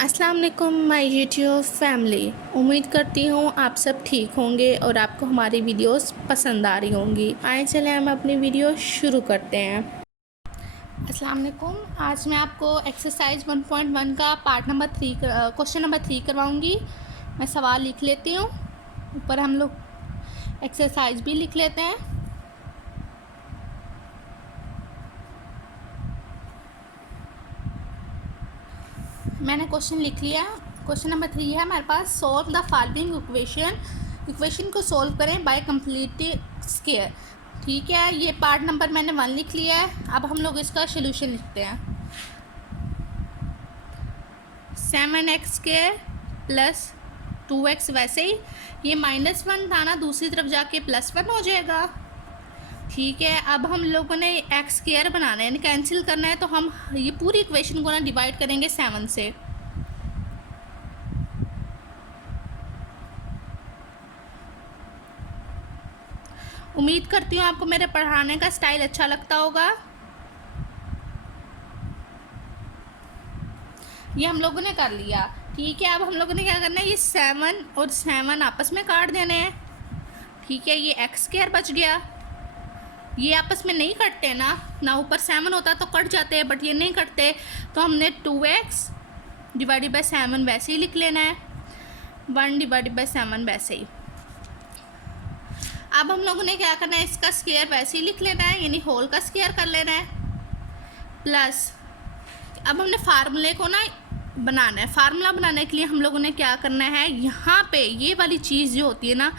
अस्सलाम वालेकुम my YouTube family. उम्मीद करती हूँ आप सब ठीक होंगे और आपको हमारी वीडियोस पसंद आ रही होंगी। आइए चलें हम अपनी वीडियो शुरू करते हैं। अस्सलाम वालेकुम। आज मैं आपको एक्सरसाइज 1.1 का पार्ट नंबर 3 क्वेश्चन नंबर 3 करवाऊँगी। मैं सवाल लिख लेती हूँ, ऊपर हम लोग एक्सरसाइज भी लिख लेते हैं। मैंने क्वेश्चन लिख लिया। क्वेश्चन नंबर 3 है हमारे पास, सॉल्व द फॉलोइंग इक्वेशन को सॉल्व करें बाय कंप्लीटिंग स्क्वायर। ठीक है, ये पार्ट नंबर मैंने 1 लिख लिया है। अब हम लोग इसका सोल्यूशन लिखते हैं। 7x² प्लस 2x, वैसे ही ये -1 था ना, दूसरी तरफ जाके +1 हो जाएगा। ठीक है, अब हम लोगों ने x² बनाना है, कैंसिल करना है, तो हम ये पूरी इक्वेशन को ना डिवाइड करेंगे 7 से। उम्मीद करती हूँ आपको मेरे पढ़ाने का स्टाइल अच्छा लगता होगा। ये हम लोगों ने कर लिया। ठीक है, अब हम लोगों ने क्या करना है, ये 7 और 7 आपस में काट देने हैं। ठीक है, ये x² बच गया। ये आपस में नहीं कटते ना ऊपर 7 होता तो कट जाते हैं, बट ये नहीं कटते, तो हमने 2x डिवाइडेड बाय 7 वैसे ही लिख लेना है, 1 डिवाइडेड बाय 7 वैसे ही। अब हम लोगों ने क्या करना है, इसका स्क्वायर वैसे ही लिख लेना है, यानी होल का स्क्वायर कर लेना है। प्लस अब हमने फार्मूले को ना बनाना है। फार्मूला बनाने के लिए हम लोगों ने क्या करना है, यहाँ पे ये वाली चीज़ जो होती है ना,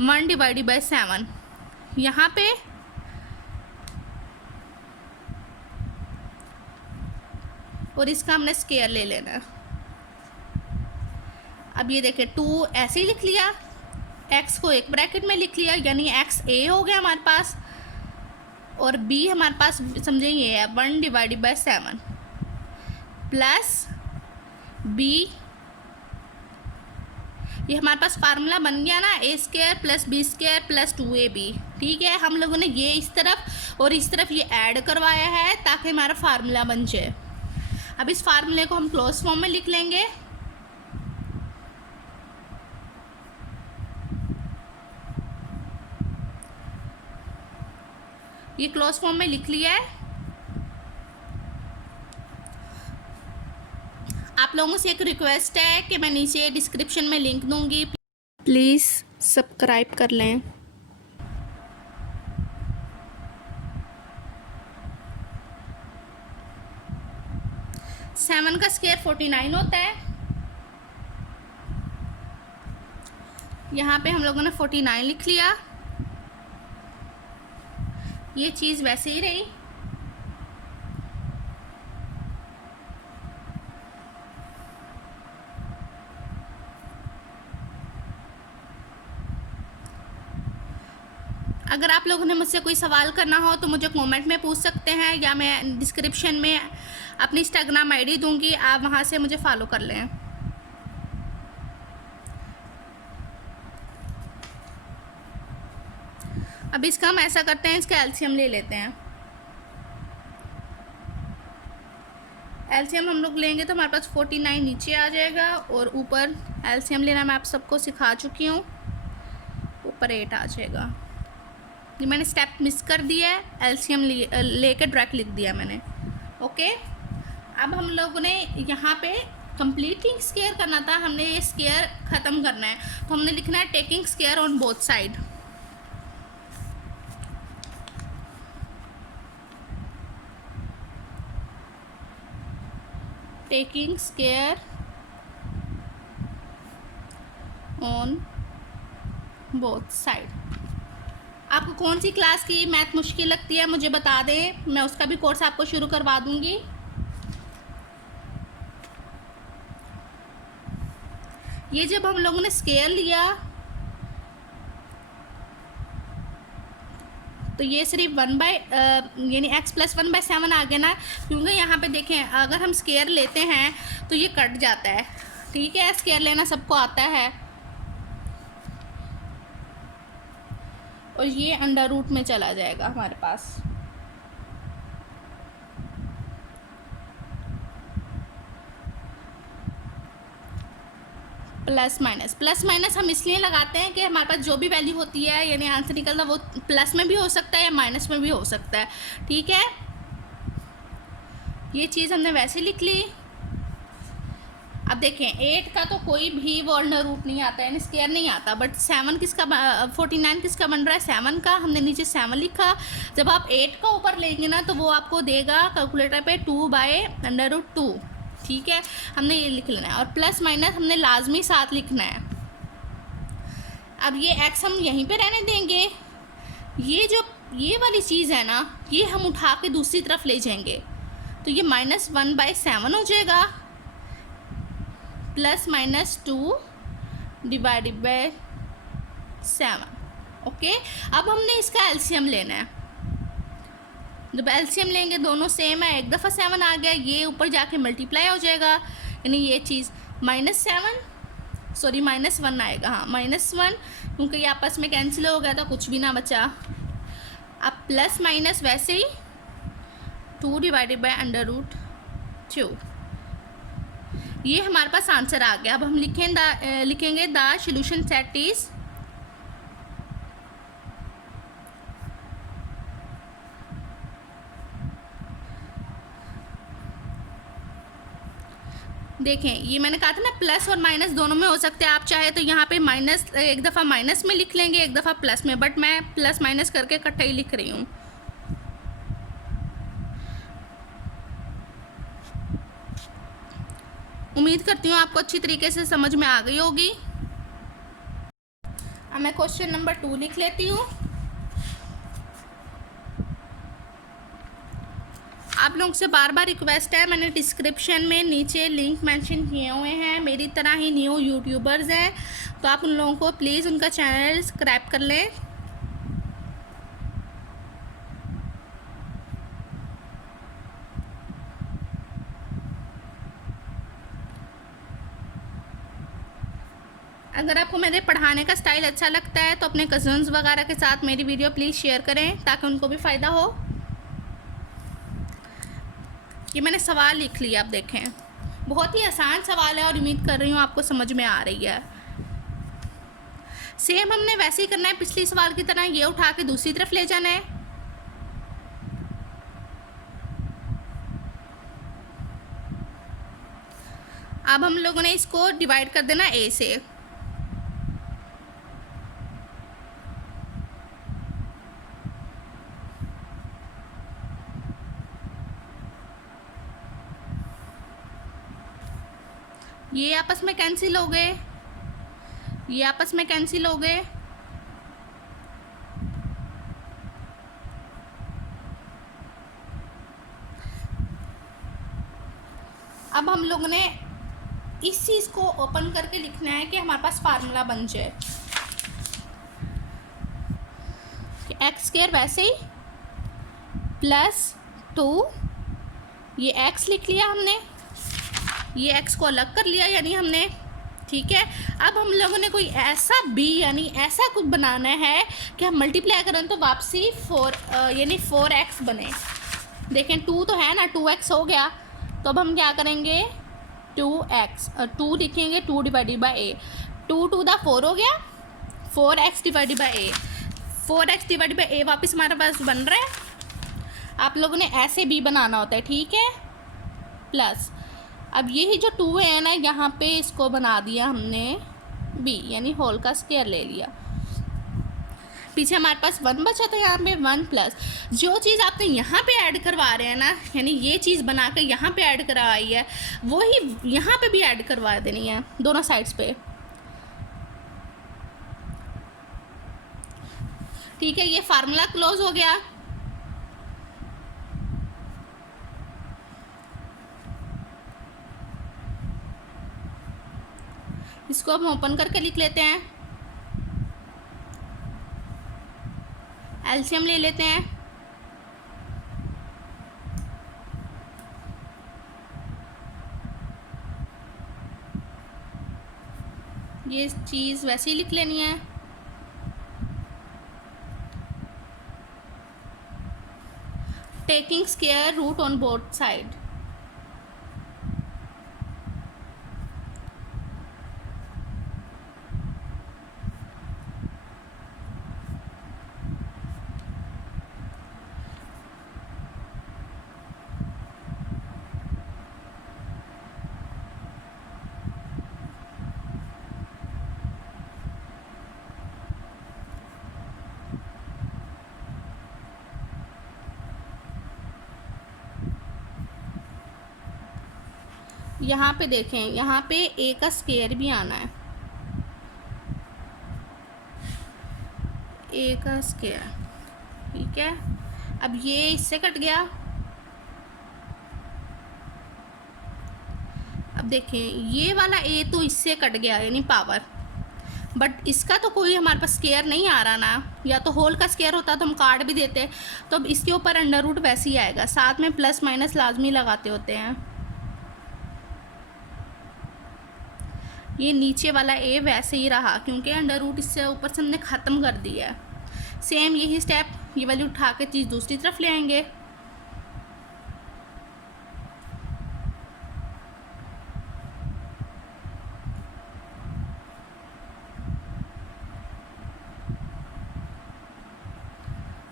1 डिवाइडेड बाय 7, यहाँ पे और इसका हमने स्क्वायर ले लेना है। अब ये देखें, 2 ऐसे ही लिख लिया, x को एक ब्रैकेट में लिख लिया, यानी x a हो गया हमारे पास, और b हमारे पास समझे ये है 1 डिवाइडेड बाय 7 प्लस b। ये हमारे पास फार्मूला बन गया ना, a² plus b² plus 2ab। ठीक है, हम लोगों ने ये इस तरफ और इस तरफ ये ऐड करवाया है ताकि हमारा फार्मूला बन जाए। अब इस फार्मूले को हम क्लोज फॉर्म में लिख लेंगे। ये क्लोज फॉर्म में लिख लिया है। आप लोगों से एक रिक्वेस्ट है कि मैं नीचे डिस्क्रिप्शन में लिंक दूंगी, प्लीज़ सब्सक्राइब कर लें। सेवन का स्क्वायर 49 होता है। यहाँ पे हम लोगों ने 49 लिख लिया। ये चीज़ वैसे ही रही। अगर आप लोगों ने मुझसे कोई सवाल करना हो तो मुझे कमेंट में पूछ सकते हैं, या मैं डिस्क्रिप्शन में अपनी इंस्टाग्राम आईडी दूंगी, आप वहाँ से मुझे फॉलो कर लें। अब इसका हम ऐसा करते हैं, इसका एलसीएम ले लेते हैं। एलसीएम हम लोग लेंगे तो हमारे पास 49 नीचे आ जाएगा, और ऊपर एलसीएम लेना मैं आप सबको सिखा चुकी हूँ, ऊपर 8 आ जाएगा। ये मैंने स्टेप मिस कर दिया है, एलसीएम लेके डायरेक्ट लिख दिया मैंने। ओके, अब हम लोगों ने यहाँ पे कंप्लीटिंग स्क्वायर करना था, हमने ये स्क्वायर ख़त्म करना है, तो हमने लिखना है taking square on both side. Taking square on both side. आपको कौन सी क्लास की मैथ मुश्किल लगती है मुझे बता दें, मैं उसका भी कोर्स आपको शुरू करवा दूंगी। ये जब हम लोगों ने स्क्वायर लिया तो ये सिर्फ 1 बाय यानी x + 1 बाय 7 आ गया ना, क्योंकि यहाँ पे देखें अगर हम स्क्वायर लेते हैं तो ये कट जाता है। ठीक है, स्क्वायर लेना सबको आता है, और ये अंडर रूट में चला जाएगा हमारे पास। प्लस माइनस हम इसलिए लगाते हैं कि हमारे पास जो भी वैल्यू होती है यानी आंसर निकलता वो प्लस में भी हो सकता है या माइनस में भी हो सकता है, ठीक है। ये चीज़ हमने वैसे लिख ली। अब देखें 8 का तो कोई भी वॉर्नर रूट नहीं आता यानी स्क्वायर नहीं आता, बट 7 किसका 49 किसका बन रहा है 7 का, हमने नीचे 7 लिखा। जब आप 8 का ऊपर लेंगे ना तो वो आपको देगा कैलकुलेटर पे 2/√2, ठीक है, हमने ये लिख लेना है। और प्लस माइनस हमने लाजमी साथ लिखना है। अब ये x हम यहीं पे रहने देंगे, ये वाली चीज़ है ना ये हम उठा के दूसरी तरफ ले जाएंगे तो ये -1/7 हो जाएगा, +-2 डिवाइडेड बाय 7, ओके। अब हमने इसका एलसीएम लेना है। जब एलसीएम लेंगे दोनों सेम है, एक दफ़ा 7 आ गया, ये ऊपर जाके मल्टीप्लाई हो जाएगा यानी ये चीज़ -1 आएगा, हाँ -1, क्योंकि ये आपस में कैंसिल हो गया था, कुछ भी ना बचा। अब प्लस माइनस वैसे ही 2 डिवाइडेड बाय √2, ये हमारे पास आंसर आ गया। अब हम लिखेंगे द सॉल्यूशन सेट इज देखें, ये मैंने कहा था ना प्लस और माइनस दोनों में हो सकते हैं। आप चाहे तो यहाँ पे माइनस एक दफ़ा माइनस में लिख लेंगे, एक दफ़ा प्लस में, बट मैं प्लस माइनस करके इकट्ठा ही लिख रही हूँ। उम्मीद करती हूँ आपको अच्छी तरीके से समझ में आ गई होगी। अब मैं क्वेश्चन नंबर 2 लिख लेती हूँ। आप लोगों से बार बार रिक्वेस्ट है, मैंने डिस्क्रिप्शन में नीचे लिंक मेंशन किए हुए हैं, मेरी तरह ही न्यू यूट्यूबर्स हैं तो आप उन लोगों को प्लीज़ उनका चैनल सब्सक्राइब कर लें। अगर आपको मेरे पढ़ाने का स्टाइल अच्छा लगता है तो अपने कज़न्स वगैरह के साथ मेरी वीडियो प्लीज़ शेयर करें ताकि उनको भी फ़ायदा हो। ये मैंने सवाल लिख लिया, आप देखें बहुत ही आसान सवाल है और उम्मीद कर रही हूँ आपको समझ में आ रही है। सेम हमने वैसे ही करना है पिछले सवाल की तरह, ये उठा के दूसरी तरफ ले जाना है। अब हम लोगों ने इसको डिवाइड कर देना a से। ये आपस में कैंसिल हो गए, ये आपस में कैंसिल हो गए। अब हम लोगों ने इस चीज़ को ओपन करके लिखना है कि हमारे पास फार्मूला बन जाए कि x² वैसे ही +2, ये x लिख लिया हमने, ये x को अलग कर लिया यानी हमने, ठीक है। अब हम लोगों ने कोई ऐसा b यानी ऐसा कुछ बनाना है कि हम मल्टीप्लाई करें तो वापसी 4 यानी 4x बने। देखें 2 तो है ना, 2x हो गया, तो अब हम क्या करेंगे 2x 2 लिखेंगे, 2 divided by a, 2 to the 4 हो गया, 4x divided by a, 4x divided by a वापस हमारे पास बन रहा है। आप लोगों ने ऐसे b बनाना होता है, ठीक है, प्लस अब यही जो 2 है ना यहाँ पे इसको बना दिया हमने b यानी होल का स्क्वायर ले लिया। पीछे हमारे पास 1 बचा था, यहाँ पे 1 प्लस जो चीज़ आपने यहाँ पे ऐड करवा रहे हैं ना यानी ये चीज़ बना कर यहाँ पे ऐड करवाई है वही यहाँ पे भी ऐड करवा देनी है दोनों साइड्स पे, ठीक है। ये फार्मूला क्लोज हो गया। इसको हम ओपन करके लिख लेते हैं, एलसीएम ले लेते हैं। ये चीज़ वैसे ही लिख लेनी है। Taking square root on both side, यहाँ पे देखें, यहाँ पे ए का स्क्वायर भी आना है, ए का स्क्वायर, ठीक है। अब ये इससे कट गया, अब देखें ये वाला ए तो इससे कट गया यानी पावर, बट इसका तो कोई हमारे पास स्क्वायर नहीं आ रहा ना, या तो होल का स्क्वायर होता तो हम काट भी देते। तो अब इसके ऊपर अंडर रूट वैसे ही आएगा, साथ में प्लस माइनस लाजमी लगाते होते हैं। ये नीचे वाला ए वैसे ही रहा क्योंकि अंडर रूट इससे ऊपर से हमने ख़त्म कर दिया है। सेम यही स्टेप, ये वाली उठा के चीज़ दूसरी तरफ ले आएंगे।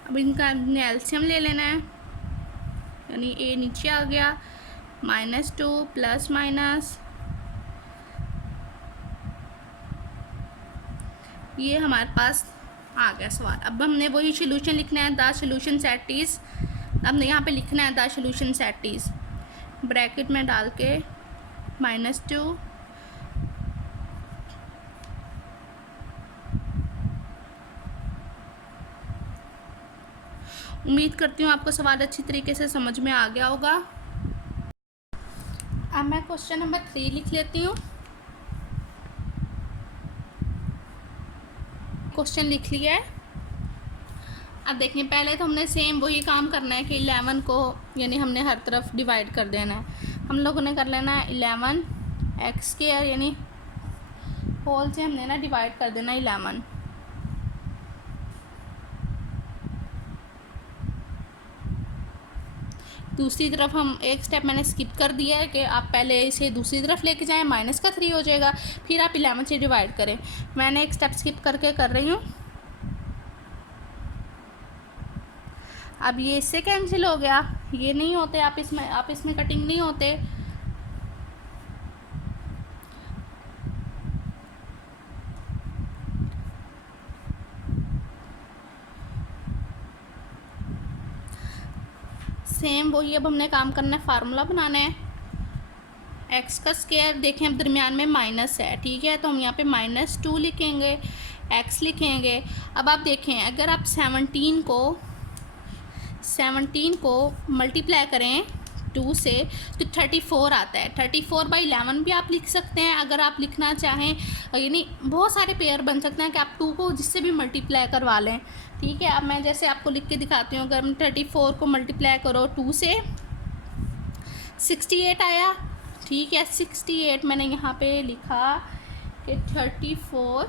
अब इनका हमने एलसीएम ले लेना है, यानी ए नीचे आ गया, -2 प्लस माइनस, ये हमारे पास आ गया सवाल। अब हमने वही सोल्यूशन लिखना है, द सोल्यूशन सेट इज़, अब यहाँ पे लिखना है the solution set is, bracket में डाल के -2 उम्मीद करती हूँ आपको सवाल अच्छी तरीके से समझ में आ गया होगा। अब मैं क्वेश्चन नंबर 3 लिख लेती हूँ। क्वेश्चन लिख लिया है। अब देखिए पहले तो हमने सेम वही काम करना है कि 11 को यानी हमने हर तरफ डिवाइड कर देना है। हम लोगों ने कर लेना है 11x² यानी होल से हमने ना डिवाइड कर देना 11। दूसरी तरफ हम एक स्टेप मैंने स्किप कर दिया है कि आप पहले इसे दूसरी तरफ लेके जाएं, माइनस का 3 हो जाएगा, फिर आप 11 से डिवाइड करें। मैंने एक स्टेप स्किप करके कर रही हूँ। अब ये इससे कैंसिल हो गया, ये नहीं होते, आप इसमें कटिंग नहीं होते। सेम वही अब हमने काम करना है, फार्मूला बनाना है। एक्स का स्क्वायर देखें अब दरमियान में माइनस है, ठीक है, तो हम यहाँ पे -2 लिखेंगे, एक्स लिखेंगे। अब आप देखें अगर आप 17 को मल्टीप्लाई करें 2 से तो 34 आता है। 34/11 भी आप लिख सकते हैं अगर आप लिखना चाहें, यानी बहुत सारे पेयर बन सकते हैं कि आप 2 को जिससे भी मल्टीप्लाई करवा लें, ठीक है। अब मैं जैसे आपको लिख के दिखाती हूँ, अगर हम 34 को मल्टीप्लाई करो 2 से 68 आया, ठीक है। 68 मैंने यहाँ पे लिखा कि 34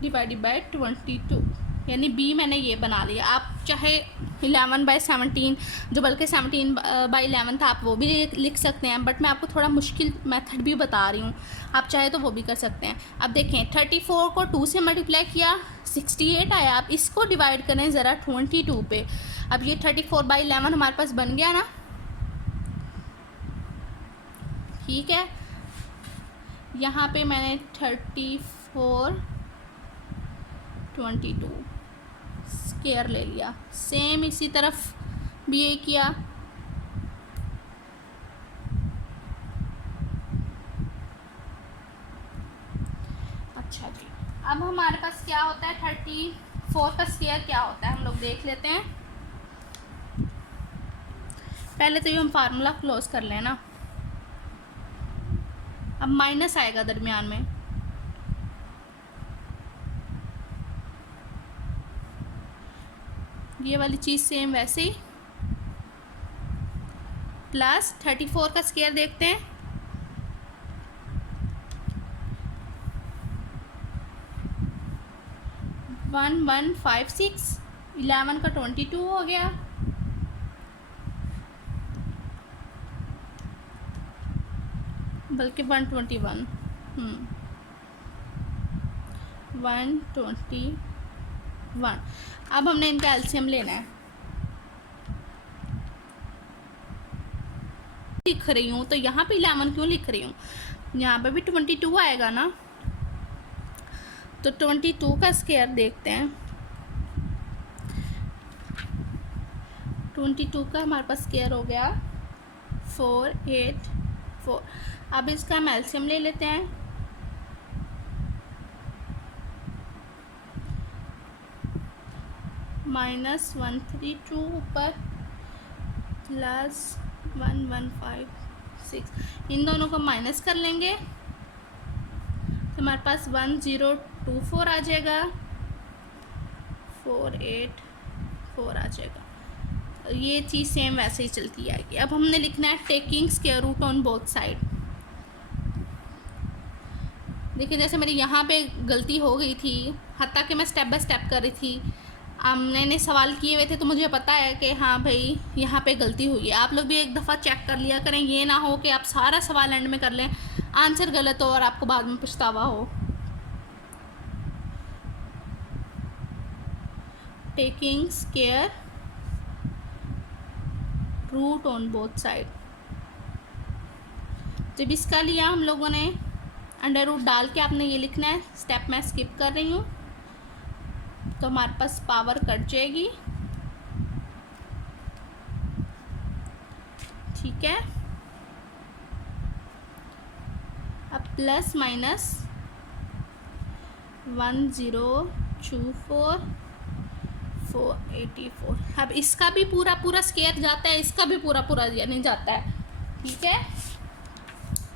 डिवाइडेड बाय 22 यानी बी मैंने ये बना लिया। आप चाहे 11/17 जो बल्कि 17/11 था आप वो भी लिख सकते हैं, बट मैं आपको थोड़ा मुश्किल मेथड भी बता रही हूँ, आप चाहे तो वो भी कर सकते हैं। अब देखें 34 को 2 से मल्टीप्लाई किया 68 आया, आप इसको डिवाइड करें ज़रा 22 पे। अब ये 34/11 हमारे पास बन गया ना, ठीक है। यहाँ पे मैंने 34 22 स्क्वायर ले लिया, सेम इसी तरफ भी ये किया। अच्छा जी, अब हमारे पास क्या होता है 34 का स्क्वायर क्या होता है हम लोग देख लेते हैं। पहले तो ये हम फार्मूला क्लोज कर लेना। अब माइनस आएगा दरमियान में, ये वाली चीज़ सेम वैसे ही, प्लस 34 का स्क्वायर देखते हैं, 1156, 11 का 22 हो गया, बल्कि 121, 121। अब हमने इनका एलसीएम लेना है। लिख रही हूँ तो यहाँ पे 11 क्यों लिख रही हूँ, यहाँ पे भी 22 आएगा ना, तो 22 का स्क्वायर देखते हैं। 22 का हमारे पास स्क्वायर हो गया 484। अब इसका हम एलसीएम ले लेते हैं। -132 ऊपर +1156, इन दोनों को माइनस कर लेंगे तो हमारे पास 1024 आ जाएगा, 484 आ जाएगा। ये चीज़ सेम वैसे ही चलती आएगी। अब हमने लिखना है taking square root on both side. देखिए जैसे मेरी यहाँ पे गलती हो गई थी, हत्ता कि मैं स्टेप बाय स्टेप कर रही थी। मैंने सवाल किए हुए थे तो मुझे पता है कि हाँ भाई यहाँ पे गलती हुई है। आप लोग भी एक दफ़ा चेक कर लिया करें, ये ना हो कि आप सारा सवाल एंड में कर लें, आंसर गलत हो और आपको बाद में पछतावा हो। Taking square root on both side. जब इसका लिया हम लोगों ने, अंडर रूट डाल के आपने ये लिखना है। स्टेप मैं स्किप कर रही हूँ तो हमारे पास पावर कट जाएगी, ठीक है। अब प्लस माइनस 1024 484। अब इसका भी पूरा पूरा स्क्वायर जाता है, इसका भी पूरा पूरा नहीं जाता है, ठीक है।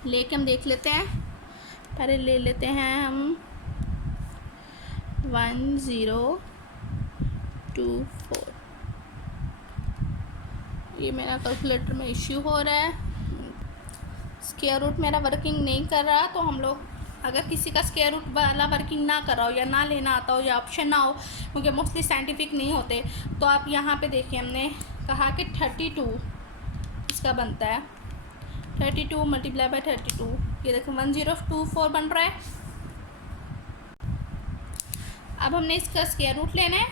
लेके हम देख लेते हैं। पहले ले लेते हैं हम 1024। ये मेरा कैलकुलेटर में इश्यू हो रहा है, स्क्वायर रूट मेरा वर्किंग नहीं कर रहा। तो हम लोग अगर किसी का स्क्वायर रूट वाला वर्किंग ना कर रहा हो या ना लेना आता हो या ऑप्शन ना हो, क्योंकि मोस्टली साइंटिफिक नहीं होते, तो आप यहाँ पे देखिए हमने कहा कि 32 इसका बनता है। 32 मल्टीप्लाई बाय 32, ये देखो 1024 बन रहा है। अब हमने इसका स्क्वायर रूट लेना है।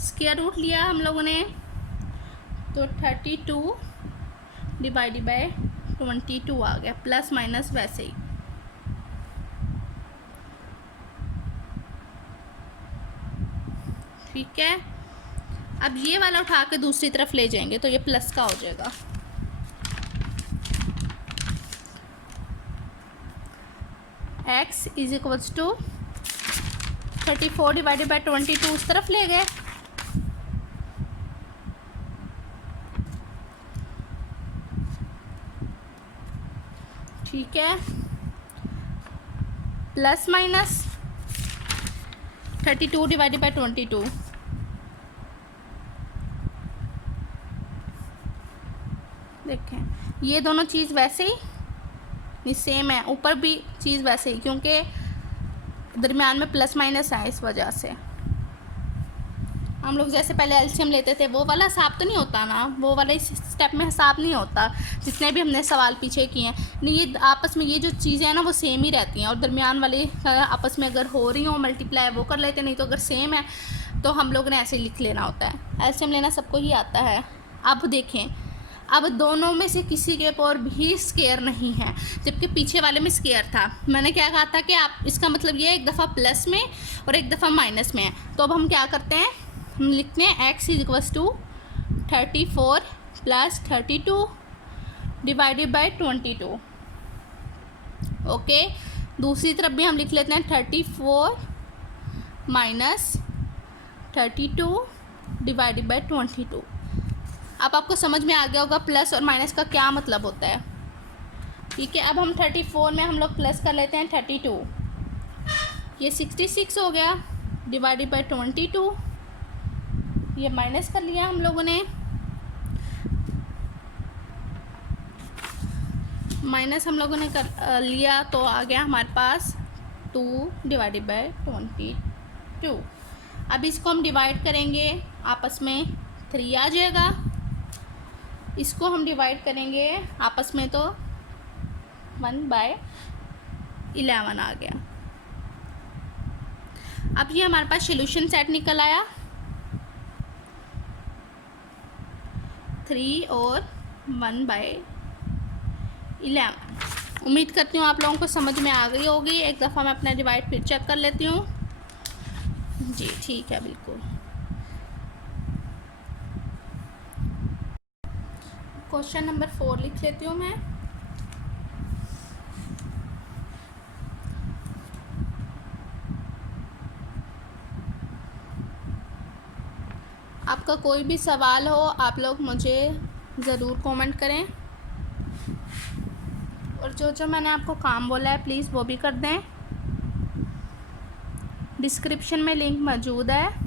स्क्वायर रूट लिया हम लोगों ने तो 32 डिवाइड बाय 22 आ गया, प्लस माइनस वैसे ही। ठीक है। अब ये वाला उठा के दूसरी तरफ ले जाएंगे तो ये प्लस का हो जाएगा। x is equals to 34 divided by 22 उस तरफ ले गए। ठीक है, प्लस माइनस 32 डिवाइडेड बाई 22। देखें ये दोनों चीज़ वैसे ही सेम है, ऊपर भी चीज़ वैसे ही, क्योंकि दरमियान में प्लस माइनस है, इस वजह से। हम लोग जैसे पहले एलसीएम लेते थे वो वाला हिसाब तो नहीं होता ना, वो वाला इस स्टेप में हिसाब नहीं होता, जितने भी हमने सवाल पीछे किए हैं। नहीं, ये आपस में ये जो चीज़ें हैं ना वो सेम ही रहती हैं, और दरमियान वाले आपस में अगर हो रही हो मल्टीप्लाई वो कर लेते, नहीं तो अगर सेम है तो हम लोग ने ऐसे लिख लेना होता है। एलसीएम लेना सबको ही आता है। अब देखें, अब दोनों में से किसी के ऊपर भी स्क्वायर नहीं है, जबकि पीछे वाले में स्क्वायर था। मैंने क्या कहा था कि आप इसका मतलब ये एक दफ़ा प्लस में और एक दफ़ा माइनस में है। तो अब हम क्या करते हैं, हम लिखते हैं x is equals to 34 plus 32 divided by 22। Okay, दूसरी तरफ भी हम लिख लेते हैं 34 माइनस 32 डिवाइडेड बाई 22। अब आपको समझ में आ गया होगा प्लस और माइनस का क्या मतलब होता है। ठीक है, अब हम 34 में हम लोग प्लस कर लेते हैं 32, ये 66 हो गया, डिवाइडेड बाई 22, ये माइनस कर लिया हम लोगों ने, माइनस हम लोगों ने कर लिया तो आ गया हमारे पास 2 डिवाइडेड बाई 22। अब इसको हम डिवाइड करेंगे आपस में, 3 आ जाएगा। इसको हम डिवाइड करेंगे आपस में तो 1/11 आ गया। अब ये हमारे पास सोल्यूशन सेट निकल आया, 3 और 1/11। उम्मीद करती हूँ आप लोगों को समझ में आ गई होगी। एक दफ़ा मैं अपना डिवाइड फिर चेक कर लेती हूँ। जी ठीक है, बिल्कुल क्वेश्चन नंबर 4 लिख लेती हूँ मैं। आपका कोई भी सवाल हो आप लोग मुझे ज़रूर कमेंट करें, और जो जो मैंने आपको काम बोला है प्लीज़ वो भी कर दें। डिस्क्रिप्शन में लिंक मौजूद है।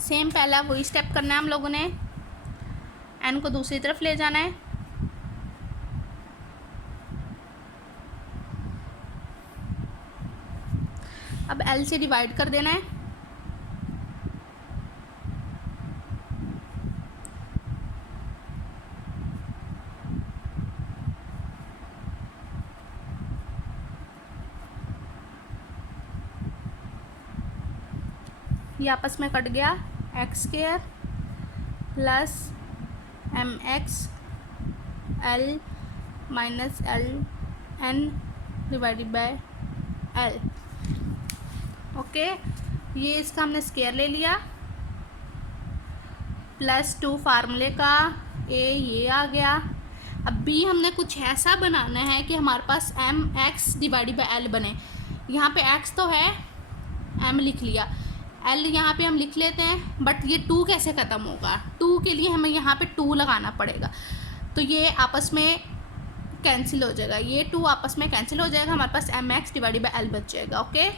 सेम पहला वही स्टेप करना है हम लोगों ने। एन को दूसरी तरफ ले जाना है। अब एल से डिवाइड कर देना है। ये आपस में कट गया। X square plus m x l minus l n divided by l. Okay, ये इसका हमने स्क्वायर ले लिया। +2 फार्मूले का ए ये आ गया। अब बी हमने कुछ ऐसा बनाना है कि हमारे पास M X divided by L बने। यहाँ पे एक्स तो है, एम लिख लिया, एल यहाँ पे हम लिख लेते हैं, बट ये 2 कैसे ख़त्म होगा? 2 के लिए हमें यहाँ पे 2 लगाना पड़ेगा, तो ये आपस में कैंसिल हो जाएगा। ये 2 आपस में कैंसिल हो जाएगा, हमारे पास M X divided by L बच जाएगा। ओके,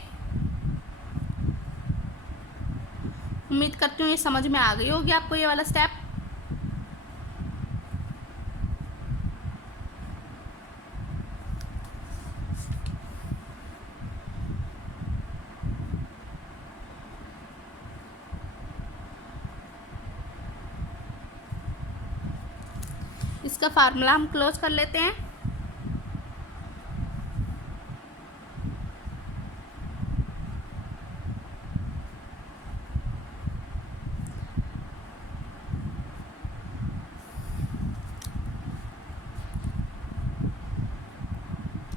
उम्मीद करती हूँ ये समझ में आ गई होगी आपको ये वाला स्टेप। इसका फार्मूला हम क्लोज कर लेते हैं।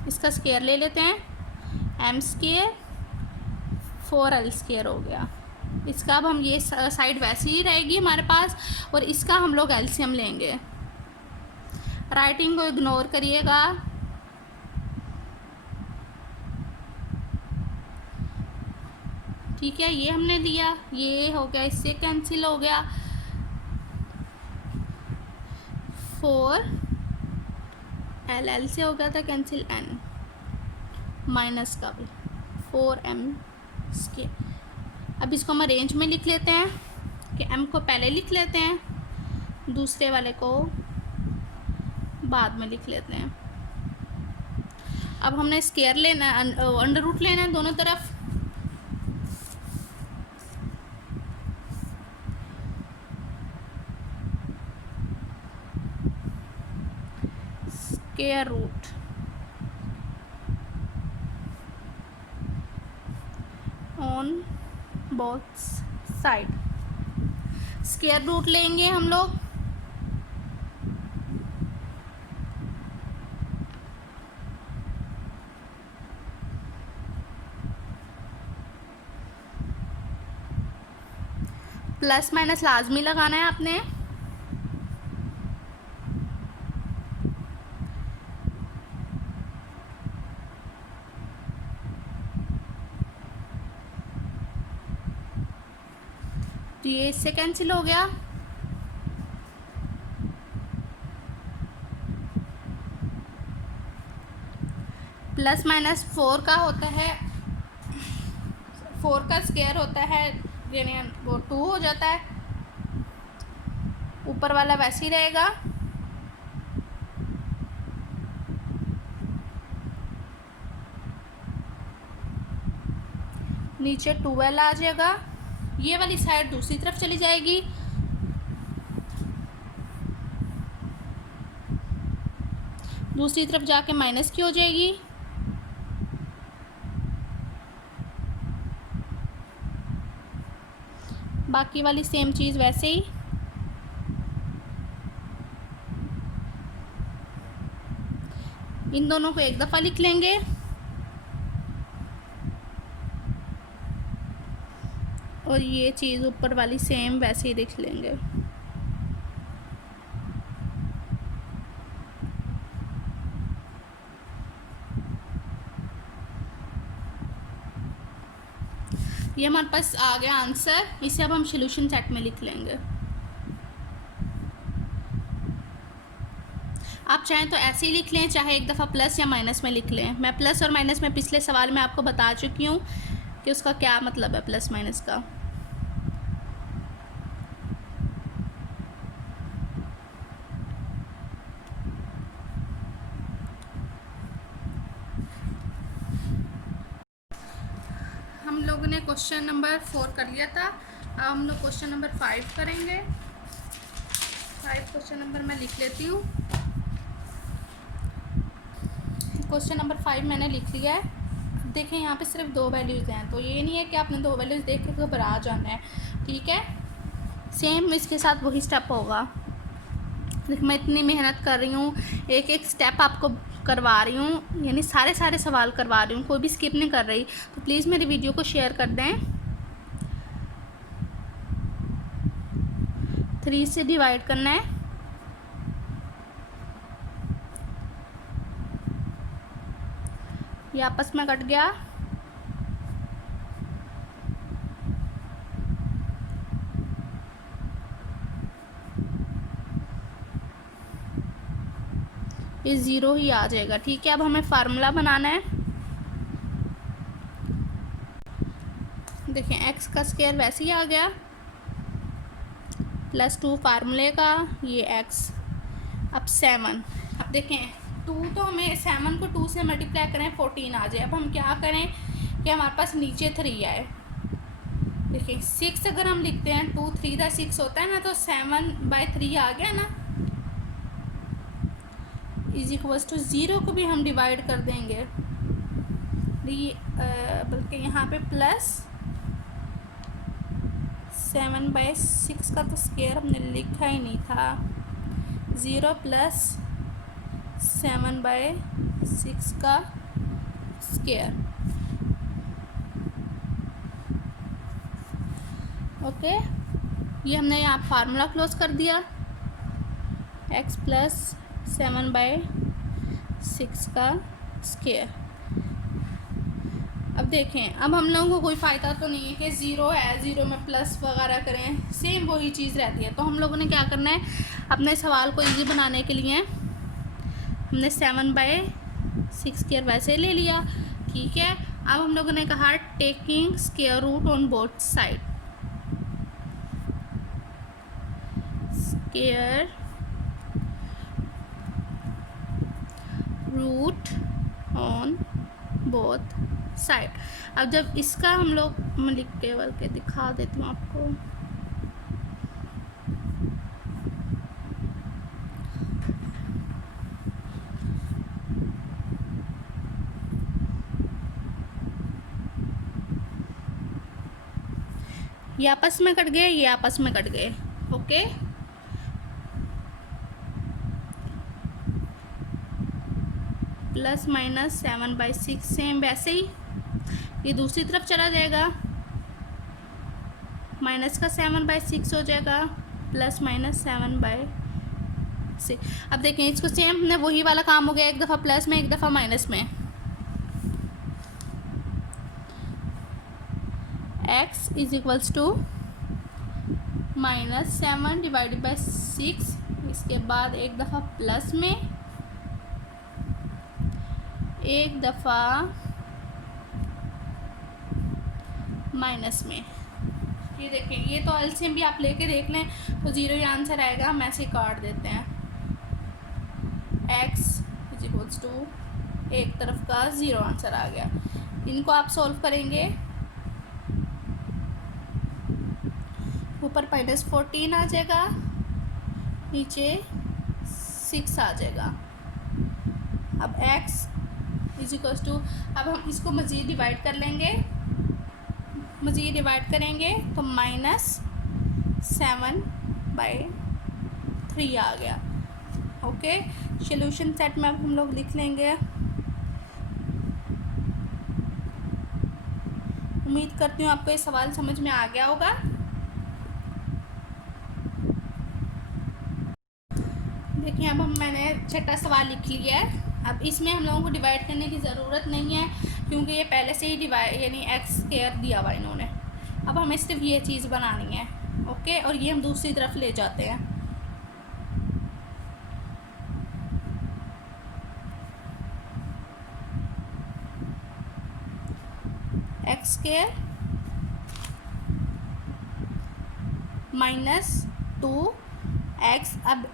इसका स्क्वायर ले लेते हैं, एम स्क्वायर 4l स्क्वायर हो गया। इसका अब हम ये साइड वैसी ही रहेगी हमारे पास, और इसका हम लोग एलसीएम लेंगे। राइटिंग को इग्नोर करिएगा। ठीक है, ये हमने लिया, ये हो गया, इससे कैंसिल हो गया। 4l से हो गया था कैंसिल, n माइनस का भी 4m स्क्वायर। अब इसको हम रेंज में लिख लेते हैं कि m को पहले लिख लेते हैं, दूसरे वाले को बाद में लिख लेते हैं। अब हमने स्क्वायर लेना, अंडर रूट लेना है दोनों तरफ। Square root on both side. Square root लेंगे हम लोग, प्लस माइनस लाजमी लगाना है आपने। तो ये इससे कैंसिल हो गया। प्लस माइनस 4 का होता है, 4 का स्क्वायर होता है, यानी वो 2 हो जाता है। ऊपर वाला वैसे ही रहेगा। नीचे 2l आ जाएगा। ये वाली साइड दूसरी तरफ चली जाएगी। दूसरी तरफ जाके माइनस की हो जाएगी। बाकी वाली सेम चीज़ वैसे ही। इन दोनों को एक दफ़ा लिख लेंगे और ये चीज़ ऊपर वाली सेम वैसे ही लिख लेंगे। ये हमारे पास आ गया आंसर। इसे अब हम सॉल्यूशन सेट में लिख लेंगे। आप चाहें तो ऐसे ही लिख लें, चाहे एक दफ़ा प्लस या माइनस में लिख लें। मैं प्लस और माइनस में पिछले सवाल में आपको बता चुकी हूँ कि उसका क्या मतलब है प्लस माइनस का। हम लोगों ने क्वेश्चन नंबर 4 कर लिया था। अब हम लोग क्वेश्चन नंबर 5 करेंगे। 5 क्वेश्चन नंबर मैं लिख लेती हूँ। क्वेश्चन नंबर 5 मैंने लिख लिया है। देखें यहाँ पे सिर्फ 2 वैल्यूज़ हैं, तो ये नहीं है कि आपने 2 वैल्यूज़ देख के घबरा जाना है, ठीक है। सेम इसके साथ वही स्टेप होगा। देखिए मैं इतनी मेहनत कर रही हूँ, एक एक स्टेप आपको करवा रही हूँ, यानी सारे सवाल करवा रही हूँ, कोई भी स्किप नहीं कर रही। तो प्लीज़ मेरी वीडियो को शेयर कर दें। 3 से डिवाइड करना है। ये आपस में कट गया। ये 0 ही आ जाएगा, ठीक है। अब हमें फार्मूला बनाना है। देखें x का स्क्वायर वैसे ही आ गया, +2 फार्मूले का, ये x। अब 7। अब देखें 2 तो हमें 7 को 2 से मल्टीप्लाई करें 14 आ जाए। अब हम क्या करें कि हमारे पास नीचे 3 आए। देखिए 6 अगर हम लिखते हैं 2 3 दा 6 होता है ना, तो 7/3 आ गया ना, = 0 को भी हम डिवाइड कर देंगे। बल्कि यहाँ पे प्लस 7/6 का तो स्क्वायर हमने लिखा ही नहीं था। 0 + 7/6 का स्क्वायर। ओके, ये हमने यहाँ फार्मूला क्लोज कर दिया। x + 7/6 का स्क्वायर। अब देखें, अब हम लोगों को कोई फ़ायदा तो नहीं है कि 0 है, 0 में प्लस वगैरह करें, सेम वही चीज़ रहती है। तो हम लोगों ने क्या करना है, अपने सवाल को इजी बनाने के लिए हमने 7/6 स्क्वायर वैसे ले लिया, ठीक है। अब हम लोगों ने कहा taking square root on both side. Square root on both side. अब जब इसका हम लोग, मैं लिख के दिखा देती हूँ आपको। ये आपस में कट गए, ये आपस में कट गए, ओके। +- 7/6 वैसे ही ये दूसरी तरफ चला जाएगा, माइनस का 7/6 हो जाएगा, +- 7/6। अब देखें इसको सेम हमने वही वाला काम हो गया, एक दफ़ा प्लस में एक दफ़ा माइनस में। x = -7/6। इसके बाद एक दफ़ा प्लस में, एक दफ़ा माइनस में। ये देखें, ये तो एलसीएम भी आप लेके देख लें तो 0 ही आंसर आएगा। हम ऐसे काट देते हैं। x = एक तरफ का 0 आंसर आ गया। इनको आप सॉल्व करेंगे, ऊपर -14 आ जाएगा, नीचे 6 आ जाएगा। अब x = अब हम इसको मज़ीद डिवाइड कर लेंगे, मज़ीद डिवाइड करेंगे तो -7/3 आ गया। ओके, सॉल्यूशन सेट में अब हम लोग लिख लेंगे। उम्मीद करती हूँ आपको ये सवाल समझ में आ गया होगा। देखिए अब मैंने छठा सवाल लिख लिया है। अब इसमें हम लोगों को डिवाइड करने की ज़रूरत नहीं है क्योंकि ये पहले से ही डिवाइड यानी एक्स स्क्वायर दिया हुआ इन्होंने। अब हमें सिर्फ ये चीज़ बनानी है। ओके, और ये हम दूसरी तरफ ले जाते हैं। X square -2x। अब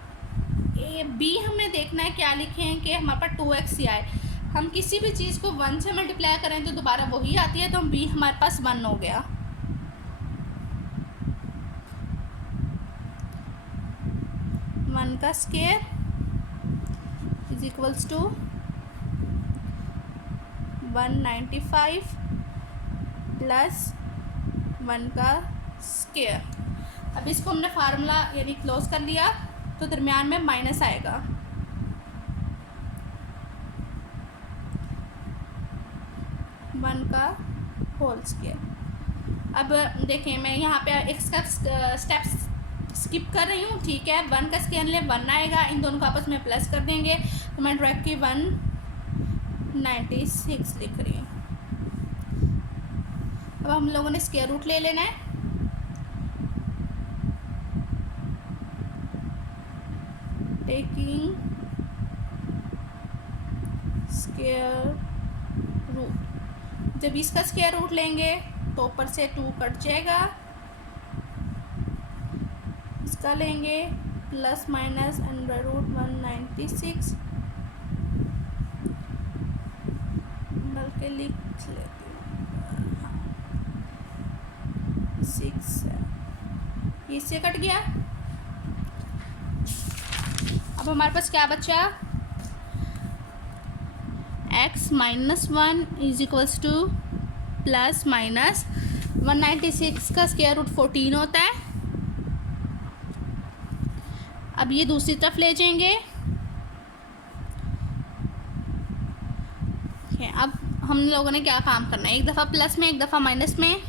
ए बी हमें देखना है क्या लिखे हैं कि हमारे पास 2x ही आए। हम किसी भी चीज़ को 1 से मल्टीप्लाई करें तो दोबारा वही आती है, तो हम बी हमारे पास 1 हो गया। वन का square is equals to 195 plus 1 का स्क्वायर। अब इसको हमने फार्मूला यानी क्लोज कर लिया तो दरमियान में माइनस आएगा। वन का होल स्क्वायर। अब देखें मैं यहाँ पे एक स्टेप्स स्किप कर रही हूँ, ठीक है। 1 का स्क्वायर ले 1 आएगा, इन दोनों को आपस में प्लस कर देंगे तो मैं डायरेक्ट की 196 लिख रही हूँ। अब हम लोगों ने स्क्वायर रूट ले लेना है। टेकिंग स्क्वायर रूट, जब इसका स्क्वायर रूट लेंगे तो ऊपर से 2 कट जाएगा, इसका लेंगे प्लस माइनस अंडर रूट 196 बल्कि लिख लेती हूँ 6 है, इससे कट गया। अब हमारे पास क्या बचा, x -1 is equals two plus minus 196 का स्क्वायर रूट 14 होता है। अब ये दूसरी तरफ ले जाएंगे। अब हम लोगों ने क्या काम करना है, एक दफ़ा प्लस में एक दफ़ा माइनस में।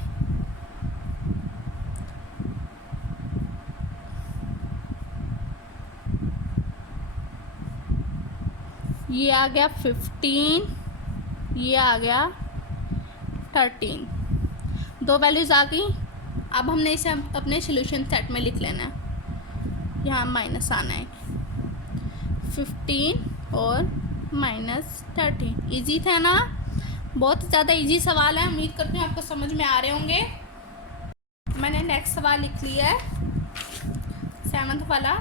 ये आ गया 15, ये आ गया 13, 2 वैल्यूज़ आ गई। अब हमने इसे अपने सॉल्यूशन सेट में लिख लेना है। यहाँ माइनस आना है, 15 और -13। इजी था ना, बहुत ज़्यादा इजी सवाल है। उम्मीद करती हूँ आपको समझ में आ रहे होंगे। मैंने नेक्स्ट सवाल लिख लिया है, 7th वाला।